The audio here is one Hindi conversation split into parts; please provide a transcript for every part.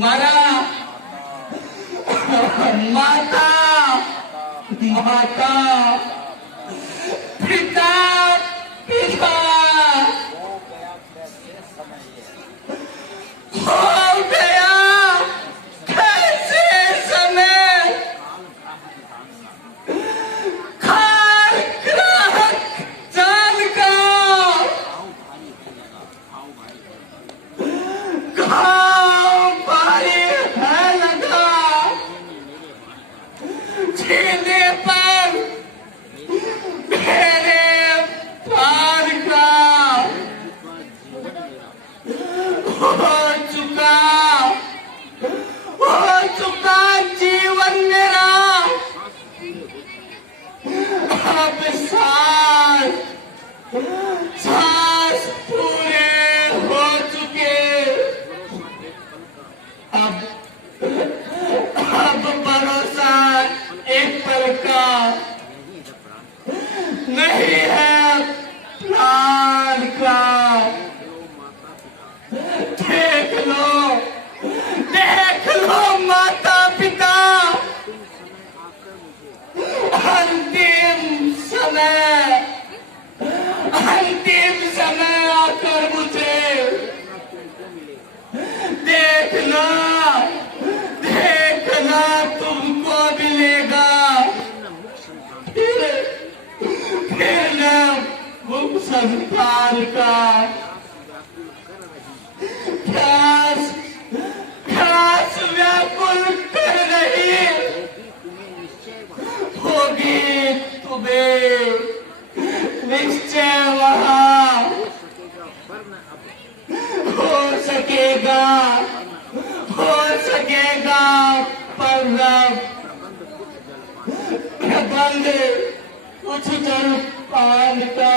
मारा माता माता पिता पिता हो गया कैसे समय खार ग्राहक जान का घाव भारी है लगा छीने पर मेरे पार का हो चुका जीवन मेरा अब सांस पूरे हो चुके अब भरोसा एक पल का नहीं है प्राण का देख लो माता पिता अंतिम समय आकर मुझे देखना तुमको मिलेगा फिर न मुख संस्कार का प्यास व्याकुल कर रही होगी तुम्हें निश्चय वहाँ हो सकेगा पर प्रबंध कुछ जल पान का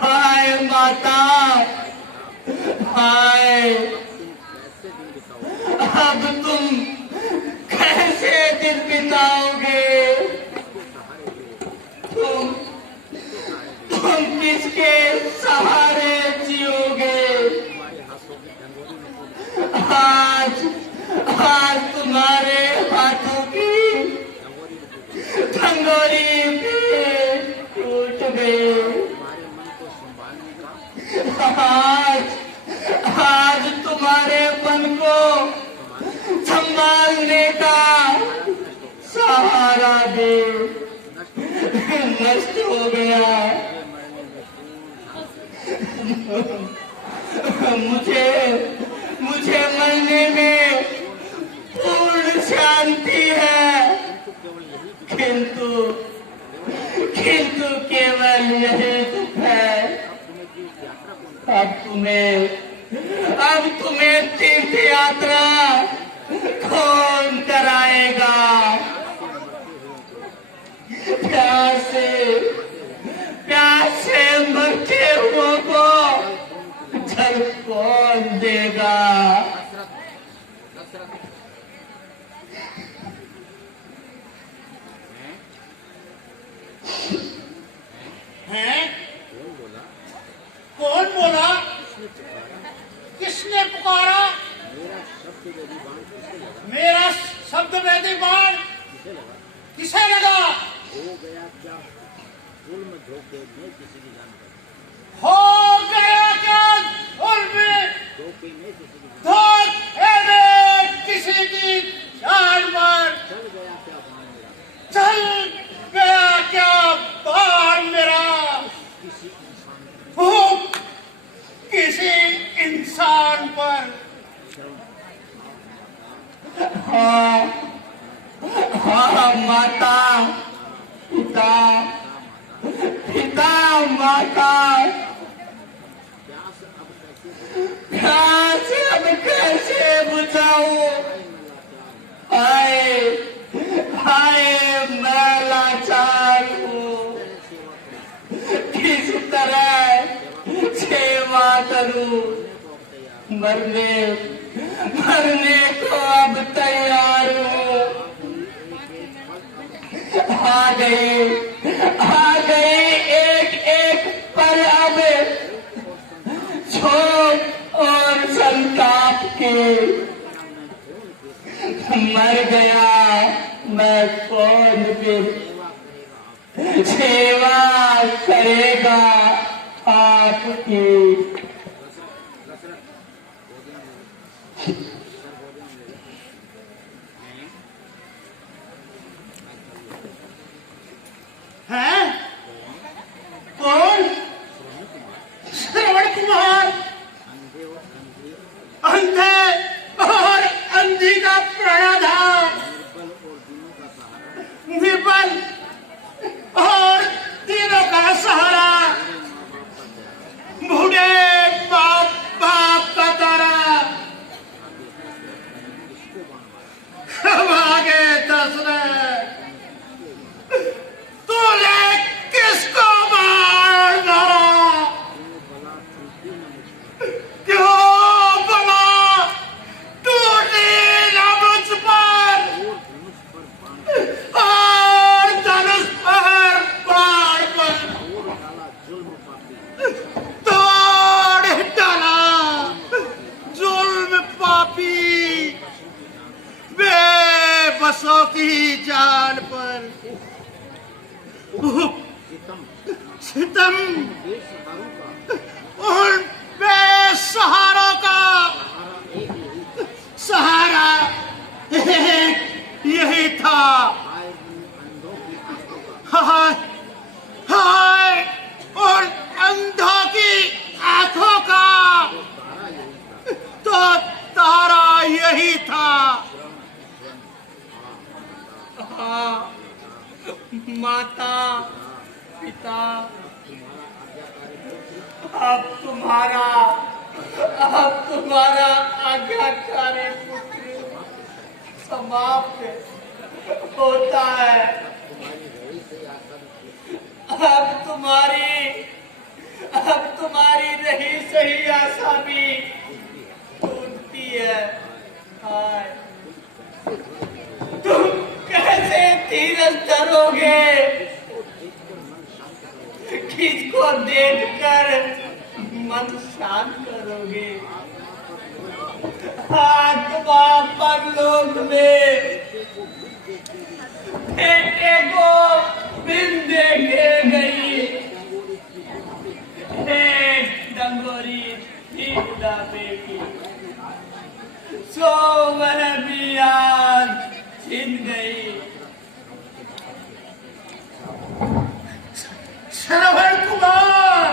हाय माता हाय अब तुम कैसे दिन बिताओगे तुम किसके सहारे जियोगे आज तुम्हारे हाथों की ठंगोरी भी टूट गई आज तुम्हारे मन को संभालने का सहारा दे नष्ट हो गया मुझे मरने में पूर्ण शांति है किंतु केवल यही दुख है अब तुम्हें तीर्थ यात्रा कौन कराएगा प्यासे मरते हुओं को जल कौन देगा हैं? कौन बोला? किसने पुकारा? मेरा शब्द वेदी बाण किसे लगा? हो गया क्या जुल्म धोखे में किसी की जान पर हो गया क्या जुल्म धोखे में किसी की जान पर चल गया क्या बाण मेरा चल गया क्या बाण मेरा किसी इंसान पर हाँ माता पिता माता प्यास अब कैसे बुझाऊं हाय मैं लाचार हूँ किस तरह सेवा करूं मरने को अब तैयार हूँ आ गई एक एक पर अब छोड़ की मर गया मैं कौन फिर सेवा करेगा आपकी। है कौन? श्रवण कुमार। अंधे और अंधी का प्राणाधार, निर्बल और तीनों का सहारा, बूढ़े बाप बाप का तारा। अब आगे दशरथ तूने किसको मार डाला? क्यों बना टूटी न मुझ पर और धनुष पर बाण पर तोड़ डाला जुल्म पापी बेबसों की जान पर। सितम उन बेसहारों का सहारा यही था। हाय हाय उन अंधों की आंखों का तो तारा यही था। हाँ, माता पिता अब तुम्हारा आज्ञाकारी पुत्र समाप्त होता है। अब तुम्हारी रही सही आशा भी टूटती है। हाय, तुम कैसे धीरज धरोगे? किसको देखकर मन शांत करोगे? आत्मा परलोक में बेटे को बिन देखे गई। एक डंगोरी थी बुढ़ापे की, सो वह भी आज छिन गई। श्रवण कुमार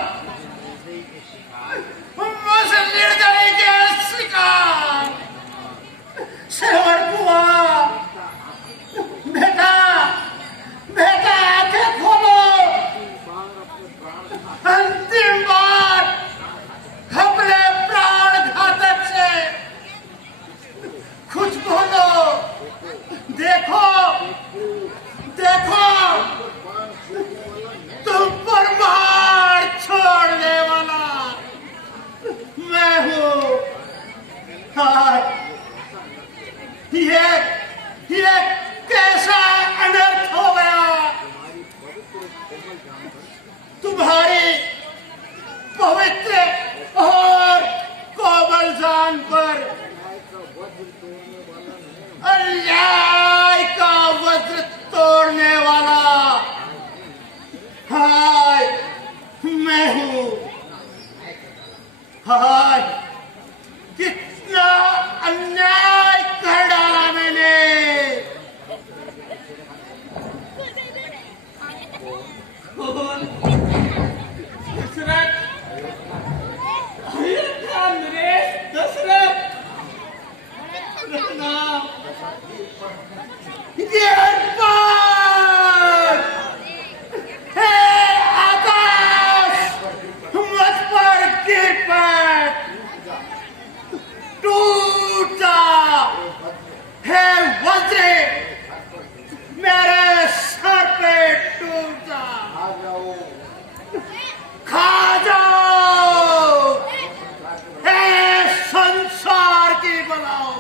मुझ निर्दयी के शिकार। श्रवण कुमार बेटा बेटा आंखें खोलो, अंतिम बार अपने प्राण घातक से कुछ बोलो। देखो देखो तुम पर बाण छोड़ने वाला मैं हूँ। हाँ, ये कैसा अनर्थ हो गया? तुम्हारी पवित्र और कोमल जान पर अन्याय का वज्र तोड़ने वाला हाय मैं हूँ। हाय, कितना अन्याय कर डाला मैंने। दशरथ, अयोध्या नरेश दशरथ, प्रणाम। हे आकाश, मुझ पर गिर पड़, टूटा है वज्र मेरे सर पे टूटा। खा जाओ हे संसार की बनाओ,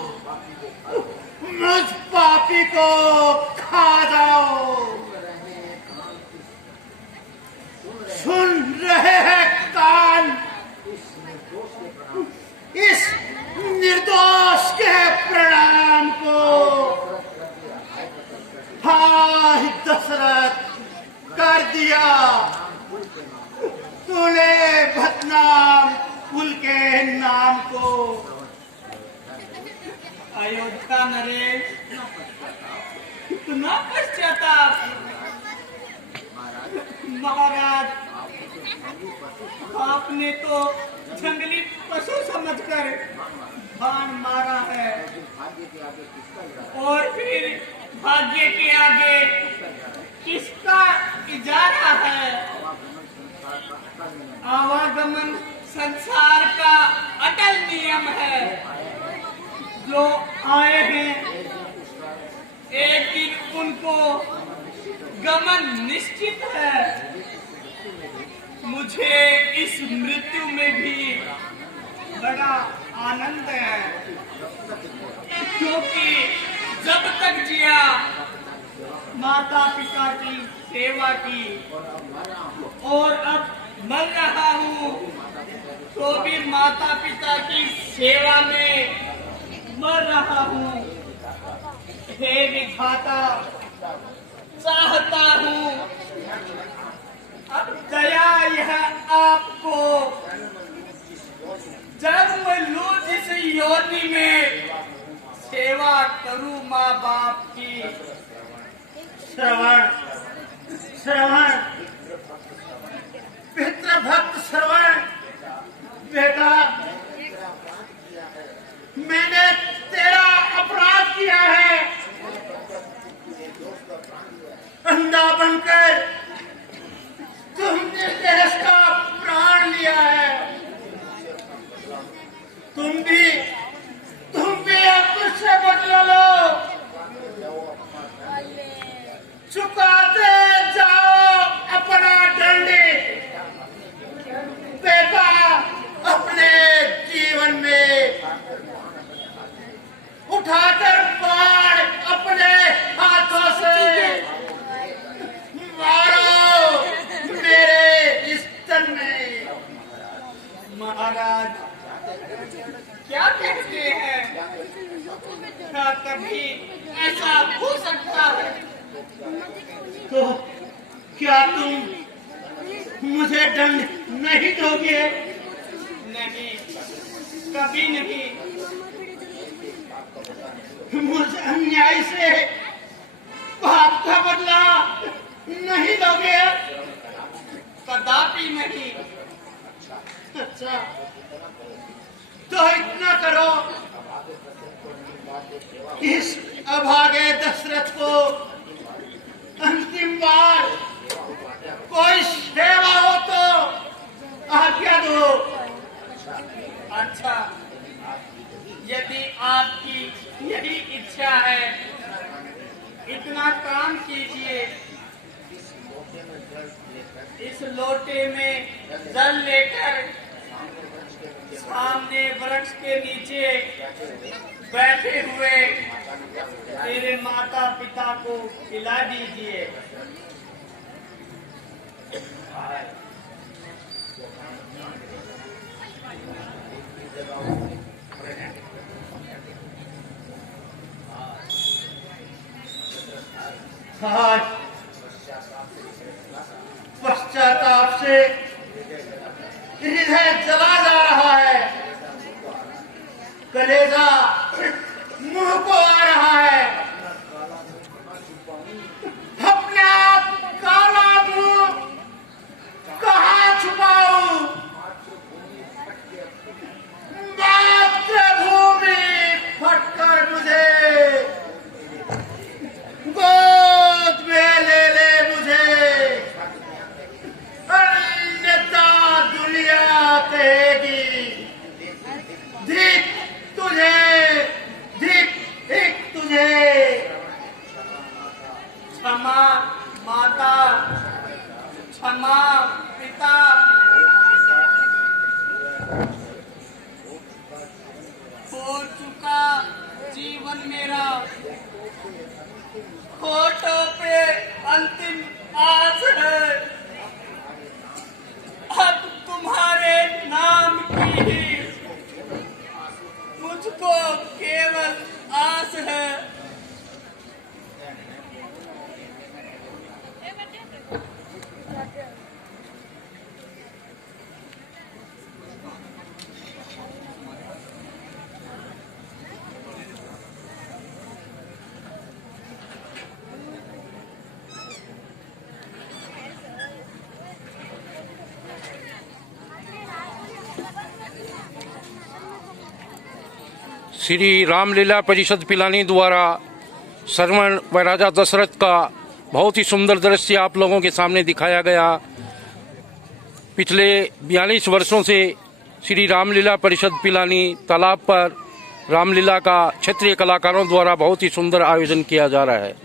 मुझ पापी को खा जाओ। सुन रहे हैं कान इस निर्दोष के प्रणाम को हाय दशरथ कर दिया तूने बदनाम कुल के नाम को। अयोध्या नरेश, इतना पश्चाताप। महाराज, आपने तो जंगली पशु समझकर बाण मारा है और फिर भाग्य के आगे किसका इजारा है? आवागमन संसार का अटल नियम है। जो आए हैं एक दिन उनको गमन निश्चित है। मुझे इस मृत्यु में भी बड़ा आनंद है, क्योंकि जब तक जिया माता पिता की सेवा की और अब मर रहा हूँ तो भी माता पिता की सेवा में मर रहा हूँ। हे विधाता, चाहता हूँ अब दया यह आपको जन्म लूं जिस योनि में सेवा करूं माँ बाप की। श्रवण श्रवण पितृभक्त श्रवण, बेटा मैंने तेरा अपराध किया है। अंधा बनकर तुमने देश का प्राण लिया है। तुम भी अब मुझसे बदला लो। चुकाते जाओ अपना दंड। बेटा अपने जीवन में उठाकर बाण अपने हाथों से मारो मेरे इस तन में। महाराज, क्या कहते हैं? क्या कभी ऐसा हो सकता है? तो क्या तुम मुझे दंड नहीं दोगे? नहीं, कभी नहीं। मुझे अन्याय से पाप का बदला नहीं दोगे? कदापि नहीं। अच्छा, तो इतना करो, इस अभागे दशरथ को अंतिम बार कोई सेवा हो तो आज्ञा दो। अच्छा, यदि आपकी यही इच्छा है, इतना काम कीजिए। इस लोटे में जल लेकर सामने वृक्ष के नीचे बैठे हुए मेरे माता पिता को खिला दीजिए। आज पश्चाताप से हृदय जला जा रहा है, कलेजा मुंह को आ रहा है। अपना काला मुंह कहाँ छुपाऊं? मातृभूमि फटकर मुझे गोद में ले मुझे, अन्यथा दुनिया कहेगी धिक तुझे, धिक तुझे। क्षमा माता, क्षमा पिता। हो चुका जीवन मेरा, होठों पे अंतिम आस है। अब तुम्हारे नाम की ही श्री रामलीला परिषद पिलानी द्वारा श्रवण व राजा दशरथ का बहुत ही सुंदर दृश्य आप लोगों के सामने दिखाया गया। पिछले 42 वर्षों से श्री रामलीला परिषद पिलानी तालाब पर रामलीला का क्षेत्रीय कलाकारों द्वारा बहुत ही सुंदर आयोजन किया जा रहा है।